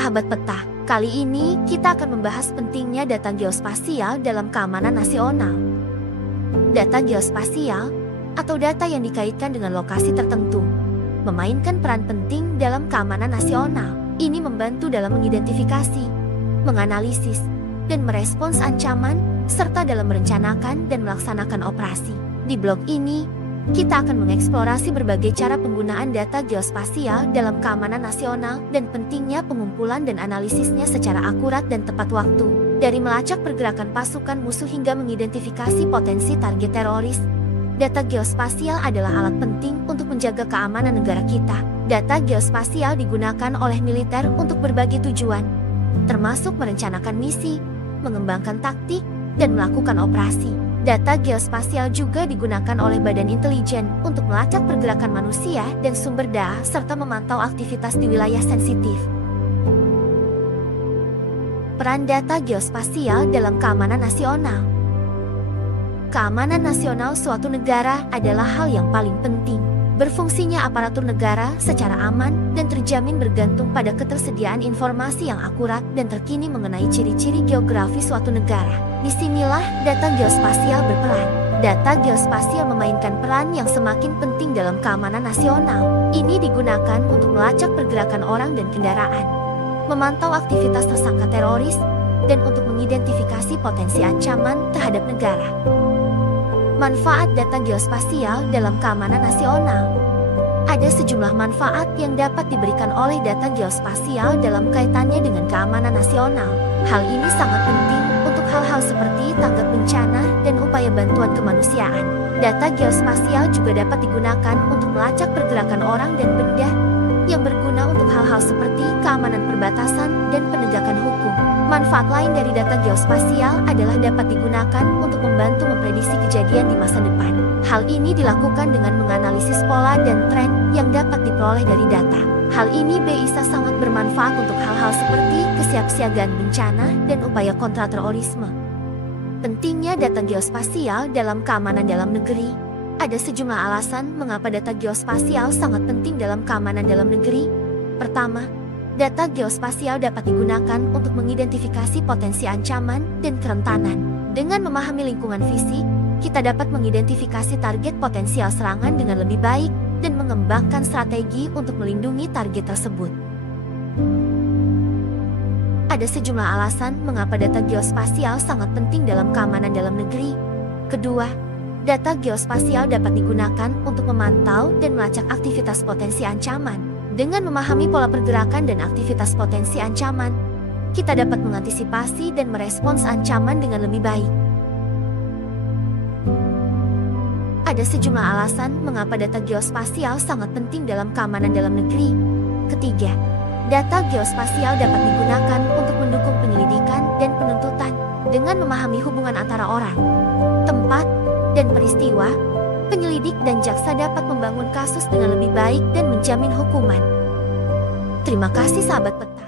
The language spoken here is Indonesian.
sahabat peta, kali ini kita akan membahas pentingnya data geospasial dalam keamanan nasional. Data geospasial, atau data yang dikaitkan dengan lokasi tertentu, memainkan peran penting dalam keamanan nasional. Ini membantu dalam mengidentifikasi, menganalisis, dan merespons ancaman, serta dalam merencanakan dan melaksanakan operasi. Di blog ini, kita akan mengeksplorasi berbagai cara penggunaan data geospasial dalam keamanan nasional dan pentingnya pengumpulan dan analisisnya secara akurat dan tepat waktu. Dari melacak pergerakan pasukan musuh hingga mengidentifikasi potensi target teroris, data geospasial adalah alat penting untuk menjaga keamanan negara kita. Data geospasial digunakan oleh militer untuk berbagai tujuan, termasuk merencanakan misi, mengembangkan taktik, dan melakukan operasi. Data geospasial juga digunakan oleh badan intelijen untuk melacak pergerakan manusia dan sumber daya serta memantau aktivitas di wilayah sensitif. Peran data geospasial dalam keamanan nasional. Keamanan nasional suatu negara adalah hal yang paling penting. Berfungsinya aparatur negara secara aman dan terjamin bergantung pada ketersediaan informasi yang akurat dan terkini mengenai ciri-ciri geografi suatu negara. Disinilah data geospasial berperan. Data geospasial memainkan peran yang semakin penting dalam keamanan nasional. Ini digunakan untuk melacak pergerakan orang dan kendaraan, memantau aktivitas tersangka teroris, dan untuk mengidentifikasi potensi ancaman terhadap negara. Manfaat data geospasial dalam keamanan nasional. Ada sejumlah manfaat yang dapat diberikan oleh data geospasial dalam kaitannya dengan keamanan nasional. Hal ini sangat penting untuk hal-hal seperti tanggap bencana dan upaya bantuan kemanusiaan. Data geospasial juga dapat digunakan untuk melacak pergerakan orang dan benda yang berguna untuk hal-hal seperti keamanan perbatasan dan penegakan hukum. Manfaat lain dari data geospasial adalah dapat digunakan untuk membantu memprediksi kejadian di masa depan. Hal ini dilakukan dengan menganalisis pola dan tren yang dapat diperoleh dari data. Hal ini bisa sangat bermanfaat untuk hal-hal seperti kesiapsiagaan bencana dan upaya kontraterorisme. Pentingnya data geospasial dalam keamanan dalam negeri. Ada sejumlah alasan mengapa data geospasial sangat penting dalam keamanan dalam negeri. Pertama, data geospasial dapat digunakan untuk mengidentifikasi potensi ancaman dan kerentanan. Dengan memahami lingkungan fisik, kita dapat mengidentifikasi target potensial serangan dengan lebih baik dan mengembangkan strategi untuk melindungi target tersebut. Ada sejumlah alasan mengapa data geospasial sangat penting dalam keamanan dalam negeri. Kedua, data geospasial dapat digunakan untuk memantau dan melacak aktivitas potensi ancaman. Dengan memahami pola pergerakan dan aktivitas potensi ancaman, kita dapat mengantisipasi dan merespons ancaman dengan lebih baik. Ada sejumlah alasan mengapa data geospasial sangat penting dalam keamanan dalam negeri. Ketiga, data geospasial dapat digunakan untuk mendukung penyelidikan dan penuntutan. Dengan memahami hubungan antara orang, tempat, dan peristiwa, penyelidik dan jaksa dapat membangun kasus dengan lebih baik dan menjamin hukuman. Terima kasih sahabat peta.